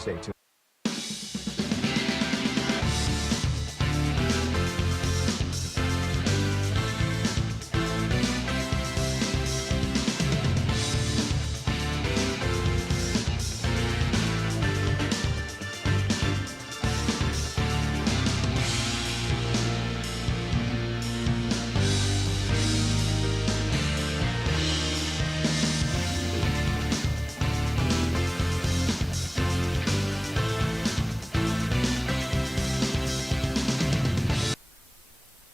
Stay tuned.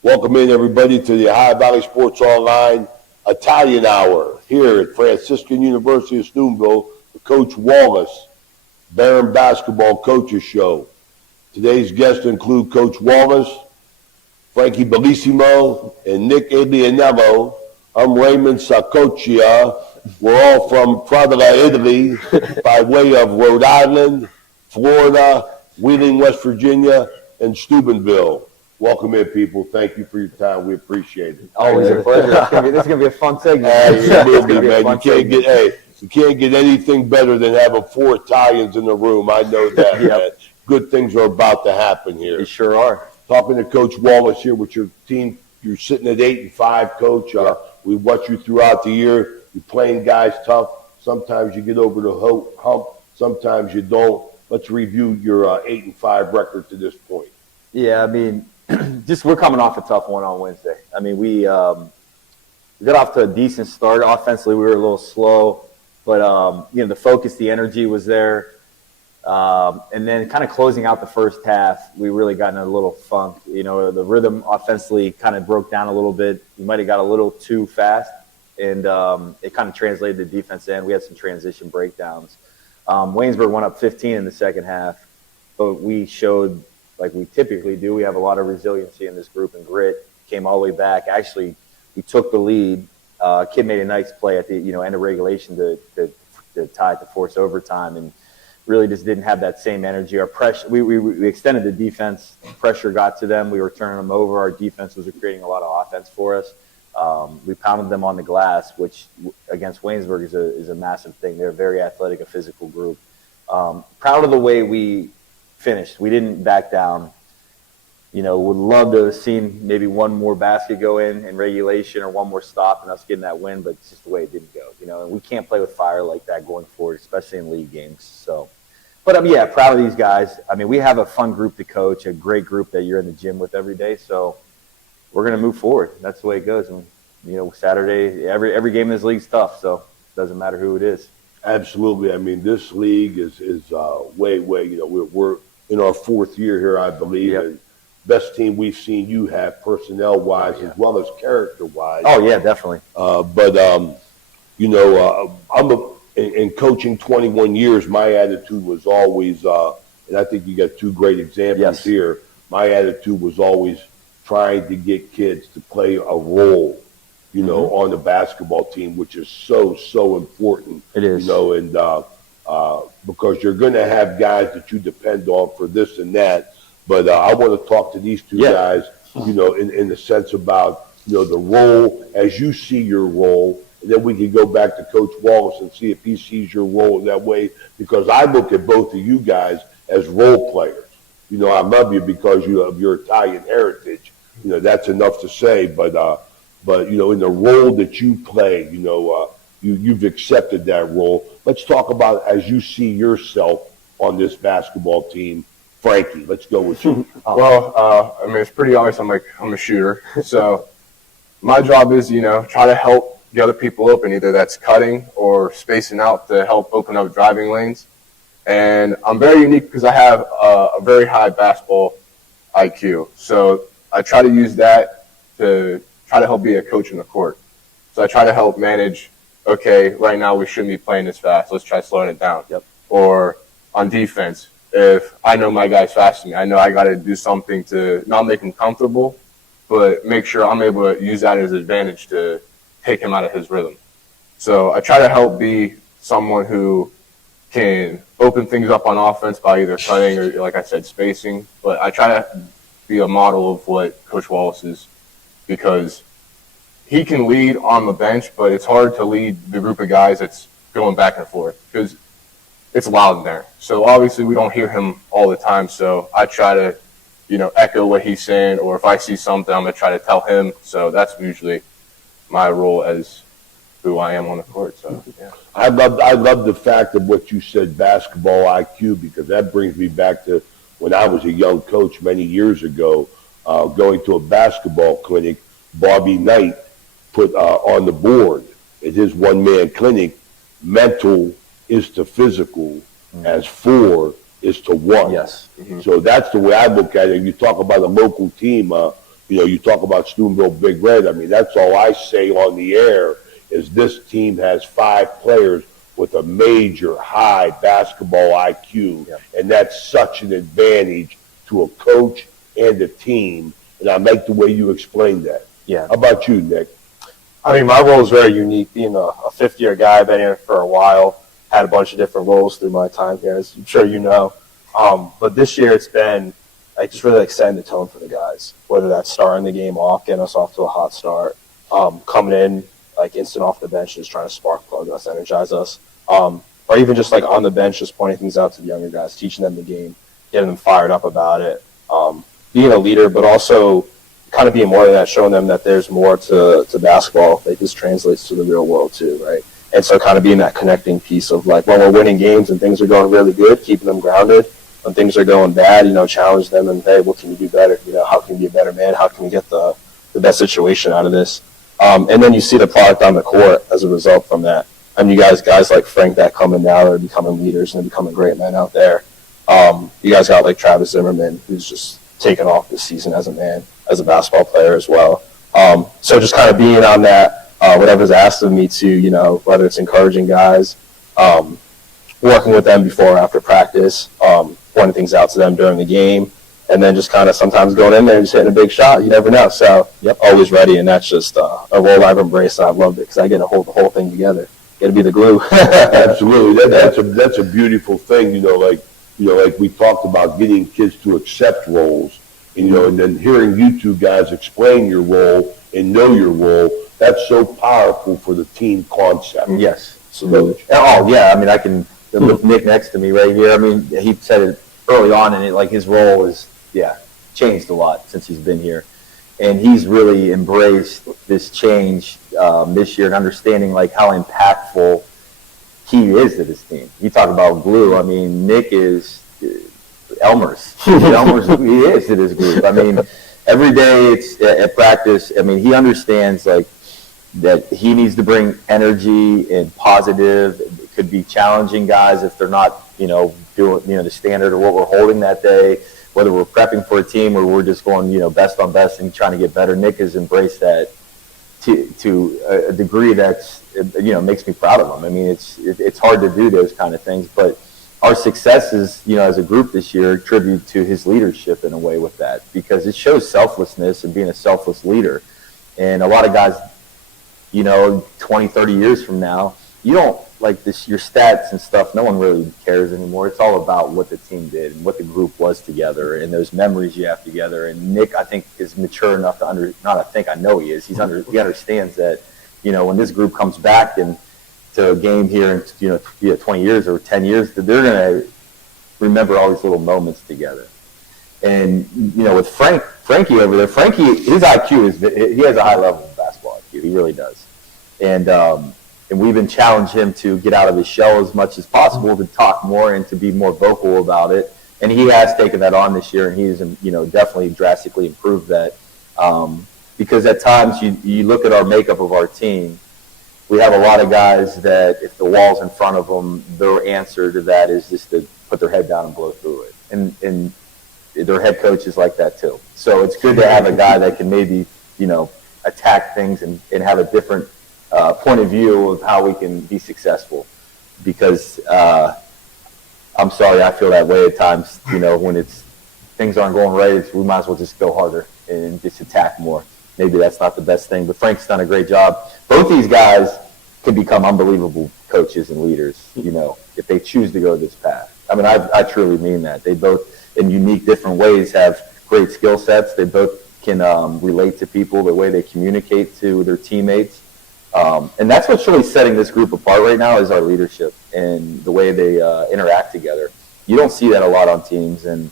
Welcome in, everybody, to the Ohio Valley Sports Online Italian Hour here at Franciscan University of Steubenville, the Coach Wallace Barron Basketball Coaches Show. Today's guests include Coach Wallace, Frankie Bellissimo, and Nick Elianello. I'm Raymond Sacoccia. We're all from Padova, Italy, by way of Rhode Island, Florida, Wheeling, West Virginia, and Steubenville. Welcome in, people. Thank you for your time. We appreciate it. Always a pleasure. This is going to be a fun segment. Absolutely, man. You can't get anything better than having 4 Italians in the room. I know that. Yep. Man. Good things are about to happen here. They sure are. Talking to Coach Wallace here with your team. You're sitting at 8-5, Coach. We watch you throughout the year. You're playing guys tough. Sometimes you get over the hump. Sometimes you don't. Let's review your 8-5 record to this point. Yeah, I mean, we're coming off a tough one on Wednesday. I mean, we got off to a decent start. Offensively, we were a little slow, but the focus, the energy was there. And then kind of closing out the first half, we really got in a little funk. The rhythm offensively kind of broke down a little bit. We might have got a little too fast, and it kind of translated to defense end. We had some transition breakdowns. Waynesburg went up 15 in the second half, but we showed, like we typically do, we have a lot of resiliency in this group and grit. Came all the way back. Actually, we took the lead. Kid made a nice play at the end of regulation to tie it to force overtime, and really just didn't have that same energy. Our pressure, we extended the defense. Pressure got to them. We were turning them over. Our defense was creating a lot of offense for us. We pounded them on the glass, which against Waynesburg is a massive thing. They're a very athletic, a physical group. Proud of the way we finished. We didn't back down. Would love to have seen maybe one more basket go in regulation or one more stop and us getting that win, but it's just the way it didn't go. And we can't play with fire like that going forward, especially in league games. So, but I'm proud of these guys. I mean, we have a fun group to coach, a great group that you're in the gym with every day. So we're going to move forward. That's the way it goes. And Saturday, every game in this league's tough, so it doesn't matter who it is. Absolutely. I mean, this league is way. We're in our 4th year here, I believe. Yep. And best team we've seen you have personnel-wise as well as character-wise. Oh, yeah, definitely. In coaching 21 years, my attitude was always, and I think you got 2 great examples here, my attitude was always trying to get kids to play a role, on the basketball team, which is so important. It is. And because you're going to have guys that you depend on for this and that. But I want to talk to these 2 guys, in the sense about, the role as you see your role. And then we can go back to Coach Wallace and see if he sees your role that way. Because I look at both of you guys as role players. I love you because of your Italian heritage. That's enough to say. But in the role that you play, you've accepted that role. Let's talk about as you see yourself on this basketball team. Frankie, let's go with you. Well, it's pretty obvious I'm a shooter. So my job is, try to help the other people open. Either that's cutting or spacing out to help open up driving lanes. And I'm very unique because I have a very high basketball IQ. So I try to use that to try to help be a coach in the court. So I try to help manage, okay, right now we shouldn't be playing this fast. Let's try slowing it down. Yep. Or on defense, if I know my guy's faster than me, I know I got to do something to not make him comfortable, but make sure I'm able to use that as an advantage to take him out of his rhythm. So I try to help be someone who can open things up on offense by either cutting or, like I said, spacing. But I try to be a model of what Coach Wallace is, because he can lead on the bench, but it's hard to lead the group of guys that's going back and forth. Because it's loud in there. So obviously we don't hear him all the time. So I try to, echo what he's saying, or if I see something, I'm going to try to tell him. So that's usually my role as who I am on the court. So, yeah. I love the fact of what you said, basketball IQ, because that brings me back to when I was a young coach many years ago, going to a basketball clinic. Bobby Knight put on the board at his one-man clinic, mental is to physical as 4 is to 1. Yes. Mm-hmm. So that's the way I look at it. You talk about a local team, you talk about Steubenville Big Red. I mean, that's all I say on the air is this team has 5 players with a major high basketball IQ, and that's such an advantage to a coach and a team. And I like the way you explained that. Yeah. How about you, Nick? I mean, my role is very unique. Being a fifth-year guy, been here for a while, had a bunch of different roles through my time here, as I'm sure you know. But this year it's been just really setting the tone for the guys, whether that's starting the game off, getting us off to a hot start, coming in instant off the bench, just trying to spark plug us, energize us, or even just on the bench, just pointing things out to the younger guys, teaching them the game, getting them fired up about it, being a leader, but also kind of being more than that, showing them that there's more to basketball. This translates to the real world too, right? And so kind of being that connecting piece of when we're winning games and things are going really good, keeping them grounded. When things are going bad, challenge them and, hey, what can you do better? How can you be a better man? How can we get the best situation out of this? And then you see the product on the court as a result from that. I mean, you guys like Frank that come in now are becoming leaders and becoming great men out there. You guys got Travis Zimmerman, who's just taken off this season as a man, as a basketball player as well. So just kind of being on that, whatever's asked of me to, whether it's encouraging guys, working with them before or after practice, pointing things out to them during the game, and then just kind of sometimes going in there and just hitting a big shot. You never know. So always ready, and that's just a role I've embraced, and I've loved it because I get to hold the whole thing together. Get to be the glue. Absolutely. That's a beautiful thing, like we talked about getting kids to accept roles, and then hearing you two guys explain your role and know your role, that's so powerful for the team concept. Yes, absolutely. Oh, yeah, I mean, I can look Nick next to me right here. I mean, he said it early on, and his role is, changed a lot since he's been here. And he's really embraced this change this year and understanding, how impactful he is to this team. You talk about glue. I mean, Nick is Elmer's. Elmer's who he is to this group. I mean, every day it's at practice. I mean, he understands, that he needs to bring energy and positive. It could be challenging guys if they're not, doing, the standard of what we're holding that day, whether we're prepping for a team or we're just going, best on best and trying to get better. Nick has embraced that to a degree that's, makes me proud of him. I mean, it's hard to do those kind of things, but our successes, as a group this year, attribute to his leadership in a way with that, because it shows selflessness and being a selfless leader. And a lot of guys, 20, 30 years from now, you don't your stats and stuff, no one really cares anymore. It's all about what the team did and what the group was together and those memories you have together. And Nick, I think, is mature enough to I know he is. He understands that, when this group comes back and to a game here in 20 years or 10 years, that they're going to remember all these little moments together. And, with Frankie over there, his IQ he has a high level of basketball IQ. He really does. And we even challenged him to get out of his shell as much as possible, to talk more and to be more vocal about it. And he has taken that on this year, and he's, definitely drastically improved that. Because at times you look at our makeup of our team, we have a lot of guys that if the wall's in front of them, their answer to that is just to put their head down and blow through it. And their head coach is like that too. So it's good to have a guy that can maybe, attack things and have a different point of view of how we can be successful. Because I'm sorry, I feel that way at times, when things aren't going right, we might as well just go harder and just attack more. Maybe that's not the best thing, but Frank's done a great job. Both these guys can become unbelievable coaches and leaders, if they choose to go this path. I mean, I truly mean that. They both, in unique different ways, have great skill sets. They both can relate to people, the way they communicate to their teammates. And that's what's really setting this group apart right now is our leadership and the way they interact together. You don't see that a lot on teams. And,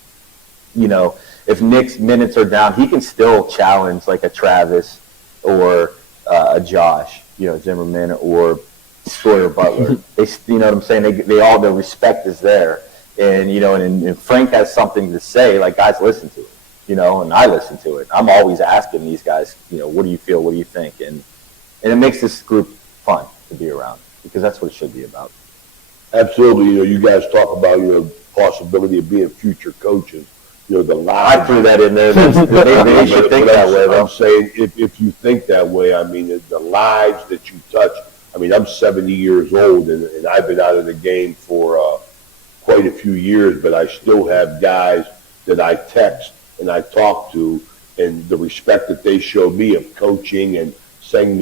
you know, if Nick's minutes are down, he can still challenge like a Travis or a Josh, you know, Zimmerman or Sawyer Butler. They, you know what I'm saying? They all, the respect is there. And, you know, and if Frank has something to say, like, guys, listen to it, you know, and I listen to it. I'm always asking these guys, you know, what do you feel? What do you think? And it makes this group fun to be around because that's what it should be about. Absolutely. You know, you guys talk about, you know, possibility of being future coaches. You know, the lives. I threw that in there. They should think that way, though. I'm saying if you think that way, I mean, the lives that you touch. I mean, I'm 70 years old, and I've been out of the game for quite a few years, but I still have guys that I text and I talk to, and the respect that they show me of coaching and sending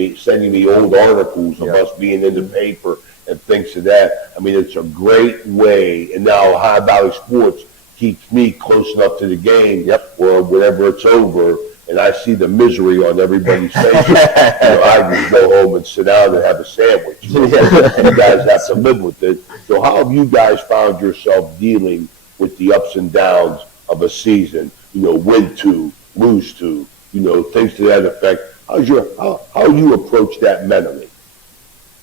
me old articles of us being in the paper and things of that. I mean, it's a great way. And now High Valley Sports keeps me close enough to the game where whenever it's over and I see the misery on everybody's face, you know, I just go home and sit down and have a sandwich. You guys have to live with it. So how have you guys found yourself dealing with the ups and downs of a season? You know, win to, lose to, you know, things to that effect. How you approach that mentally?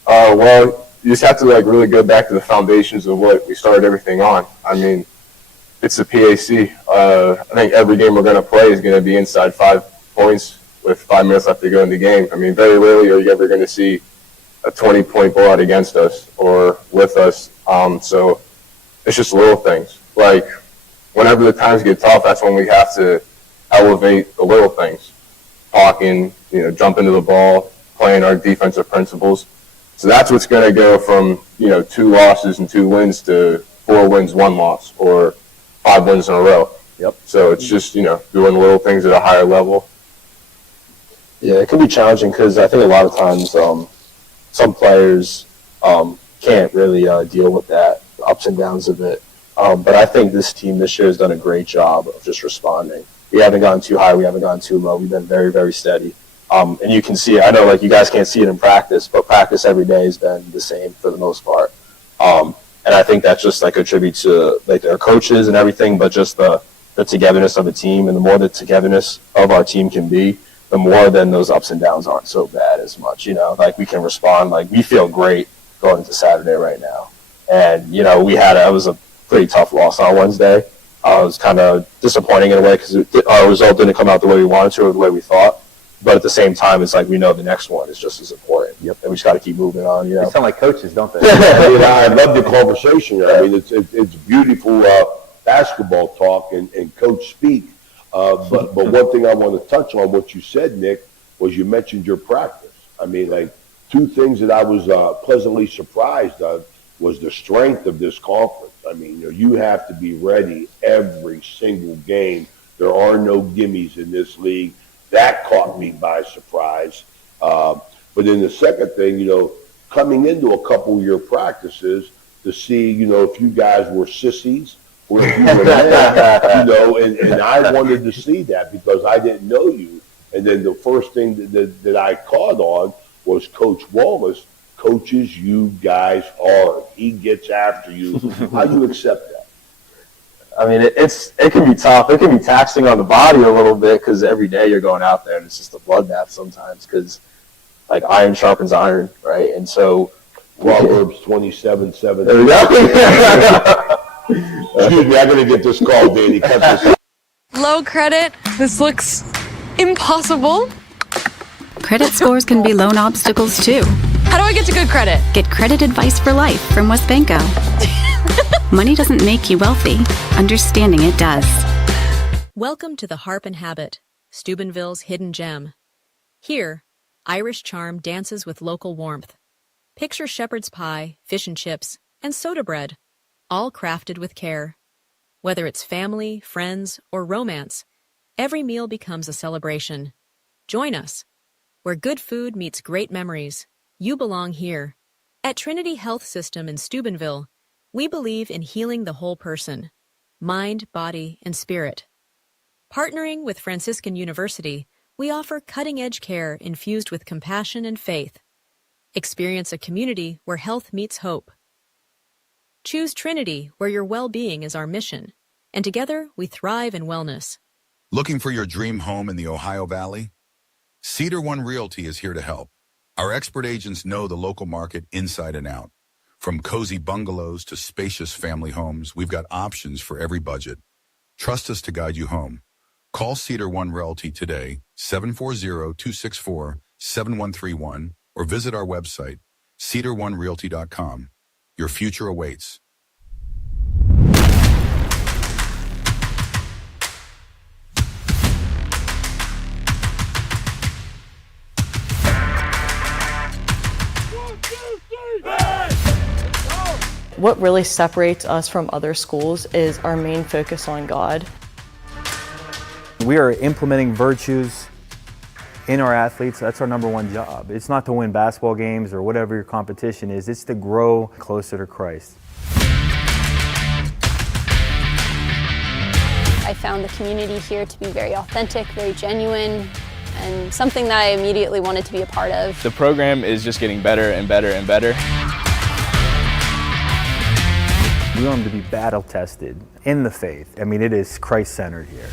Well, you just have to like really go back to the foundations of what we started everything on. I mean, it's the PAC. I think every game we're going to play is going to be inside 5 points with 5 minutes left to go in the game. I mean, very rarely are you ever going to see a 20-point blowout against us or with us. So it's just little things. Like, whenever the times get tough, that's when we have to elevate the little things. Talking, you know, jumping to the ball, playing our defensive principles. So that's what's going to go from, you know, 2 losses and 2 wins to 4 wins, 1 loss, or 5 wins in a row. So it's just, you know, doing little things at a higher level. Yeah, it can be challenging because I think a lot of times some players can't really deal with that, the ups and downs of it. But I think this team this year has done a great job of just responding. We haven't gone too high. We haven't gone too low. We've been very, very steady. And you can see it. I know, like, you guys can't see it in practice, but practice every day has been the same for the most part. And I think that's just, like, a tribute to, like, their coaches and everything, but just the togetherness of the team. And the more the togetherness of our team can be, the more then those ups and downs aren't so bad as much, you know. Like, we can respond. Like, we feel great going into Saturday right now. And, you know, it was a pretty tough loss on Wednesday. It was kind of disappointing in a way because our result didn't come out the way we wanted to or the way we thought. But at the same time, it's like we know the next one is just as important. And we just got to keep moving on. You know, They sound like coaches, don't they? I mean, I love the conversation. I mean, it's beautiful basketball talk and coach speak. But one thing I want to touch on what you said, Nick, was you mentioned your practice. I mean, like 2 things that I was pleasantly surprised of was the strength of this conference. I mean, you have to be ready every single game. There are no gimmies in this league. That caught me by surprise. But then the second thing, coming into a couple of your practices to see, if you guys were sissies or if you were men, and I wanted to see that because I didn't know you. And then the first thing that I caught on was Coach Wallace coaches you guys hard. He gets after you. How do you accept that? I mean, it can be tough. It can be taxing on the body a little bit because every day you're going out there and it's just a bloodbath sometimes because, like, iron sharpens iron, right? And so Proverbs 27:7. There we go. Excuse me, I'm going to get this call, Danny. Cut this. Low credit. This looks impossible. Credit scores can be loan obstacles too. How do I get to good credit? Get credit advice for life from Westbanco. Money doesn't make you wealthy. Understanding it does. Welcome to the Harp and Habit, Steubenville's hidden gem. Here, Irish charm dances with local warmth. Picture shepherd's pie, fish and chips, and soda bread, all crafted with care. Whether it's family, friends, or romance, every meal becomes a celebration. Join us. Where good food meets great memories, you belong here. At Trinity Health System in Steubenville, we believe in healing the whole person, mind, body, and spirit. Partnering with Franciscan University, we offer cutting-edge care infused with compassion and faith. Experience a community where health meets hope. Choose Trinity, where your well-being is our mission, and together we thrive in wellness. Looking for your dream home in the Ohio Valley? Cedar One Realty is here to help. Our expert agents know the local market inside and out. From cozy bungalows to spacious family homes, we've got options for every budget. Trust us to guide you home. Call Cedar One Realty today, 740-264-7131, or visit our website, cedaronerealty.com. Your future awaits. What really separates us from other schools is our main focus on God. We are implementing virtues in our athletes. That's our number one job. It's not to win basketball games or whatever your competition is. It's to grow closer to Christ. I found the community here to be very authentic, very genuine, and something that I immediately wanted to be a part of. The program is just getting better and better and better. We want them to be battle tested in the faith. I mean, it is Christ-centered here.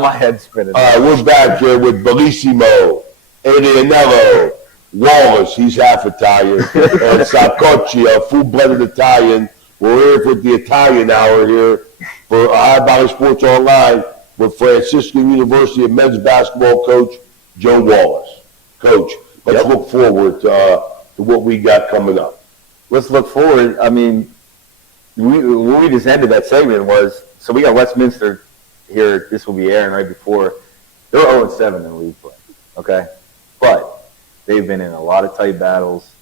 My head's spinning. All right, we're back here with Bellissimo, Adrianello, Wallace, he's half Italian, and Sacocci, a full-blooded Italian. We're here with the Italian Hour here for High Valley Sports Online with Franciscan University of men's basketball coach Joe Wallace. Coach, let's look forward to what we got coming up. Let's look forward. I mean, we just ended that segment was, so we got Westminster here. This will be airing right before. They're 0-7 in league play, okay? But they've been in a lot of tight battles.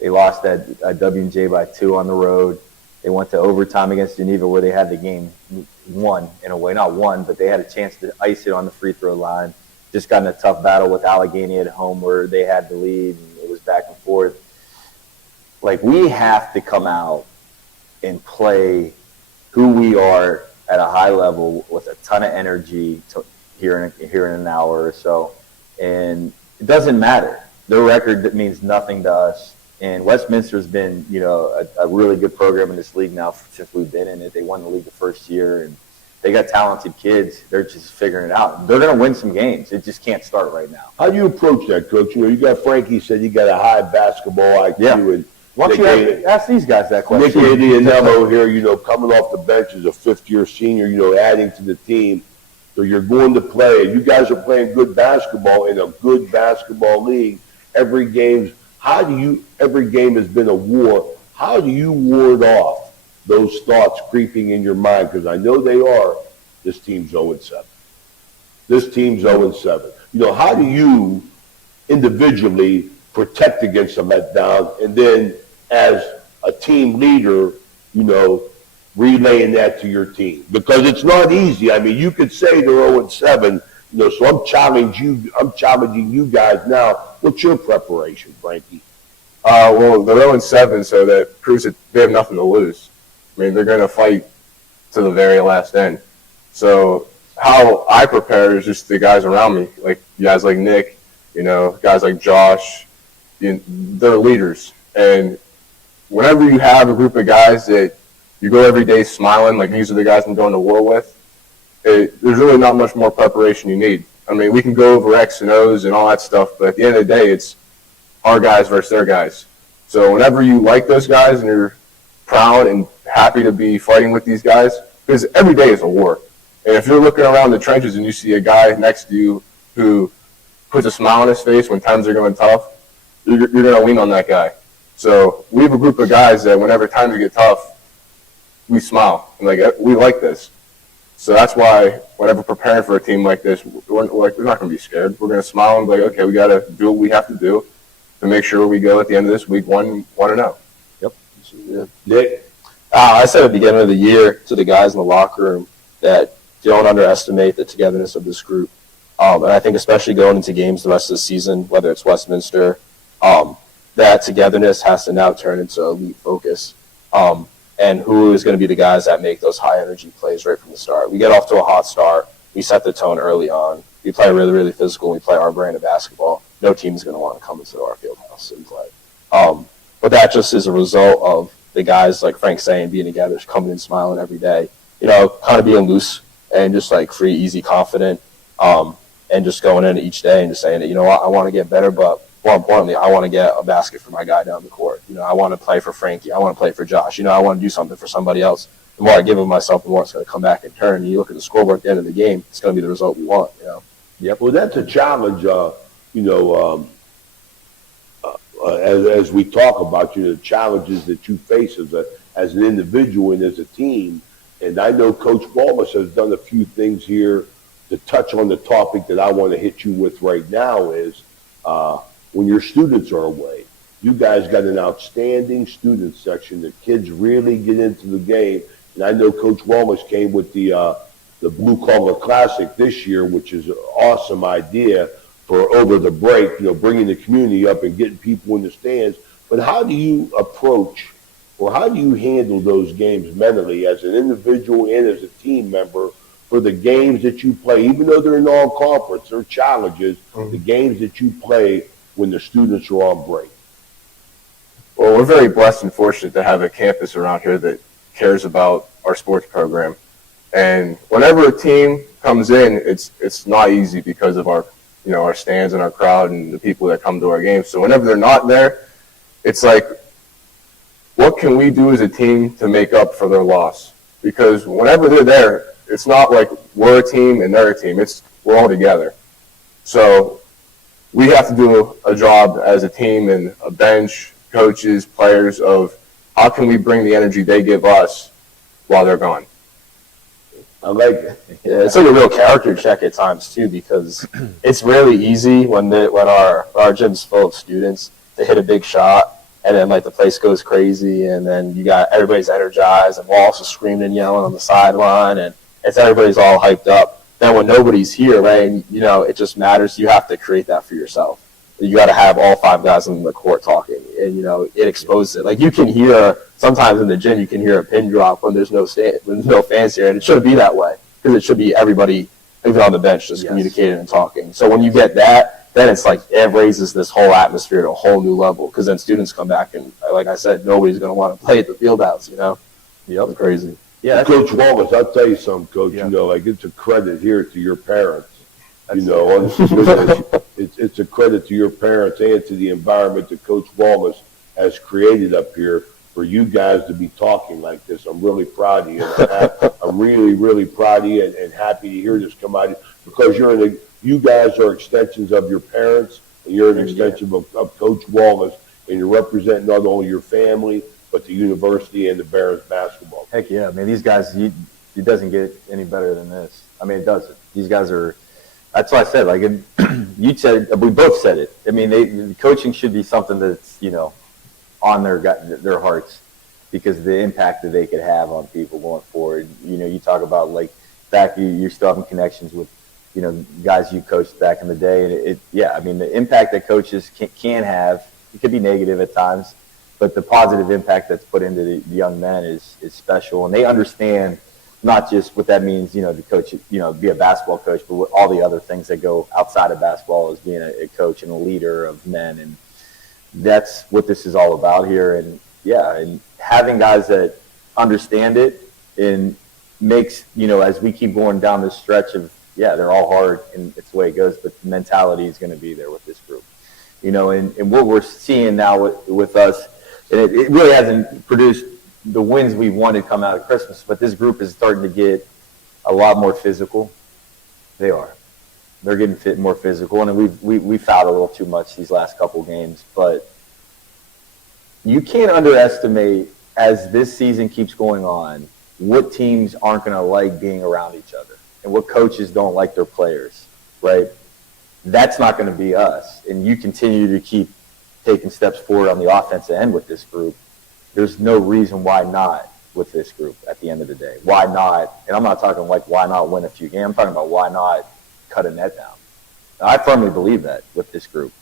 They lost at W&J by 2 on the road. They went to overtime against Geneva where they had the game won in a way. Not won, but they had a chance to ice it on the free throw line. Just got in a tough battle with Allegheny at home where they had the lead and it was back and forth. Like, we have to come out and play who we are at a high level with a ton of energy here in an hour or so. And it doesn't matter. Their record, that means nothing to us. And Westminster's been, a really good program in this league now since we've been in it. They won the league the first year, and they got talented kids. They're just figuring it out. They're going to win some games. It just can't start right now. How do you approach that, Coach? You got Frankie said you got a high basketball IQ. Yeah. And Why don't you ask these guys that question? Nick Adrianello here, coming off the bench as a fifth-year senior, adding to the team. So you're going to play. You guys are playing good basketball in a good basketball league. Every game has been a war. How do you ward off those thoughts creeping in your mind? Because I know they are. This team's 0-7. This team's 0-7. How do you individually protect against a letdown, and then as a team leader, relaying that to your team? Because it's not easy. I mean, you could say they're 0-7, so I'm challenging you guys now. What's your preparation, Frankie? Well, they're 0-7, so that proves that they have nothing to lose. I mean, they're going to fight to the very last end. So how I prepare is just the guys around me, like guys like Nick, guys like Josh. They're leaders. And whenever you have a group of guys that you go every day smiling, like these are the guys I'm going to war with, there's really not much more preparation you need. I mean, we can go over X and O's and all that stuff, but at the end of the day, it's our guys versus their guys. So whenever you like those guys and you're proud and happy to be fighting with these guys, because every day is a war. And if you're looking around the trenches and you see a guy next to you who puts a smile on his face when times are going tough, you're going to lean on that guy. So we have a group of guys that whenever times get tough, we smile. We like this. So that's why whenever preparing for a team like this, we're not going to be scared. We're going to smile and be like, okay, we got to do what we have to do to make sure we go at the end of this week 1-0. Yep. Yeah. Nick? I said at the beginning of the year to the guys in the locker room that don't underestimate the togetherness of this group. And I think especially going into games the rest of the season, whether it's Westminster, that togetherness has to now turn into elite focus. And who is going to be the guys that make those high energy plays right from the start. We get off to a hot start. We set the tone early on. We play really, really physical. We play our brand of basketball. No team is going to want to come into our field house and play. But that just is a result of the guys, like Frank's saying, being together, coming and smiling every day. You know, kind of being loose and just like free, easy, confident, and just going in each day and just saying that, you know what, I want to get better, but more importantly, I want to get a basket for my guy down the court. You know, I want to play for Frankie. I want to play for Josh. You know, I want to do something for somebody else. The more I give of myself, the more it's going to come back and turn. And you look at the scoreboard at the end of the game, it's going to be the result we want, you know. Yep. Well, that's a challenge, as we talk about, the challenges that you face as an individual and as a team. And I know Coach Wallace has done a few things here to touch on the topic that I want to hit you with right now is when your students are away. You guys got an outstanding student section. The kids really get into the game. And I know Coach Wallace came with the Blue Collar Classic this year, which is an awesome idea for over the break, bringing the community up and getting people in the stands. But how do you approach or how do you handle those games mentally as an individual and as a team member for the games that you play, even though they're non-conference, they're challenges, the games that you play when the students are on break? Well, we're very blessed and fortunate to have a campus around here that cares about our sports program. And whenever a team comes in, it's not easy because of our stands and our crowd and the people that come to our games. So whenever they're not there, it's like, what can we do as a team to make up for their loss? Because whenever they're there, it's not like we're a team and they're a team. We're all together. So we have to do a job as a team and a bench, coaches, players of how can we bring the energy they give us while they're gone. I like it. Yeah, it's like a real character check at times too, because it's really easy when our gym's full of students to hit a big shot, and then like the place goes crazy, and then you got everybody's energized, and Wallace is screaming and yelling on the sideline, and everybody's all hyped up. Then when nobody's here, right, and, it just matters. You have to create that for yourself. You got to have all 5 guys on the court talking, and it exposes it. Like you can hear sometimes in the gym, you can hear a pin drop when there's no fans here, and it shouldn't be that way because it should be everybody, even on the bench, just communicating and talking. So when you get that, then it's like it raises this whole atmosphere to a whole new level because then students come back and, like I said, nobody's going to want to play at the field house. Yep, it's crazy. Yeah, Coach Wallace, I'll tell you something, Coach. It's a credit here to your parents. It's a credit to your parents and to the environment that Coach Wallace has created up here for you guys to be talking like this. I'm really proud of you. I'm really, really proud of you and happy to hear this come out because you guys are extensions of your parents and you're an extension of Coach Wallace, and you're representing not only your family but the university and the Barons basketball. Heck yeah, man! These guys, it doesn't get any better than this. I mean, it doesn't. These guys are. That's why I said, like, you said, we both said it. I mean, the coaching should be something that's, on their hearts because of the impact that they could have on people going forward. You talk about, like, back, you're still having connections with, guys you coached back in the day. And the impact that coaches can have, it could be negative at times, but the positive impact that's put into the young men is special. And they understand not just what that means, to coach, be a basketball coach, but what all the other things that go outside of basketball as being a coach and a leader of men. And that's what this is all about here. And and having guys that understand it and makes, as we keep going down this stretch of, they're all hard and it's the way it goes, but the mentality is going to be there with this group, and what we're seeing now with us, and it really hasn't produced the wins we wanted come out of Christmas, but this group is starting to get a lot more physical. They are. They're getting more physical, and we fouled a little too much these last couple games. But you can't underestimate, as this season keeps going on, what teams aren't going to like being around each other and what coaches don't like their players, right? That's not going to be us, and you continue to keep taking steps forward on the offensive end with this group. There's no reason why not with this group at the end of the day. Why not? And I'm not talking like why not win a few games. I'm talking about why not cut a net down. Now, I firmly believe that with this group.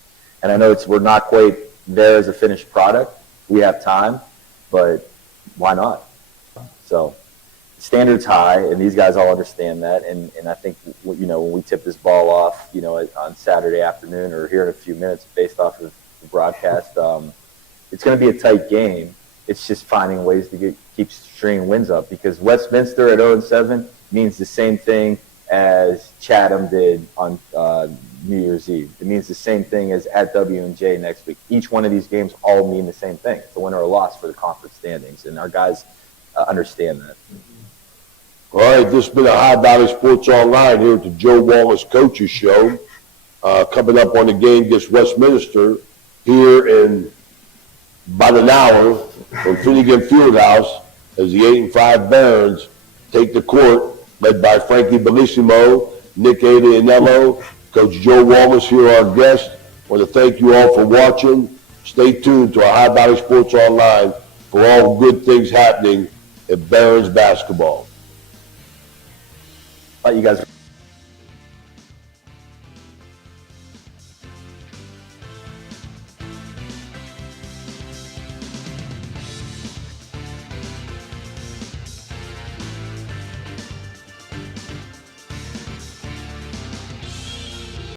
And I know we're not quite there as a finished product. We have time, but why not? So standards high, and these guys all understand that. And I think, you know, when we tip this ball off, you know, on Saturday afternoon or here in a few minutes, based off of the broadcast, it's going to be a tight game. It's just finding ways to keep stringing wins up, because Westminster at 0-7 means the same thing as Chatham did on New Year's Eve. It means the same thing as at W&J next week. Each one of these games all mean the same thing. It's a win or a loss for the conference standings, and our guys understand that. All right, this has been a High Valley Sports Online here at the Joe Wallace Coaches Show. Coming up on the game against Westminster here in about an hour from Finnegan Fieldhouse as the 8-5 Barons take the court, led by Frankie Bellissimo, Nick Adrianello, Coach Joe Wallace here, our guest. I want to thank you all for watching. Stay tuned to our High Valley Sports Online for all good things happening at Barons basketball. You guys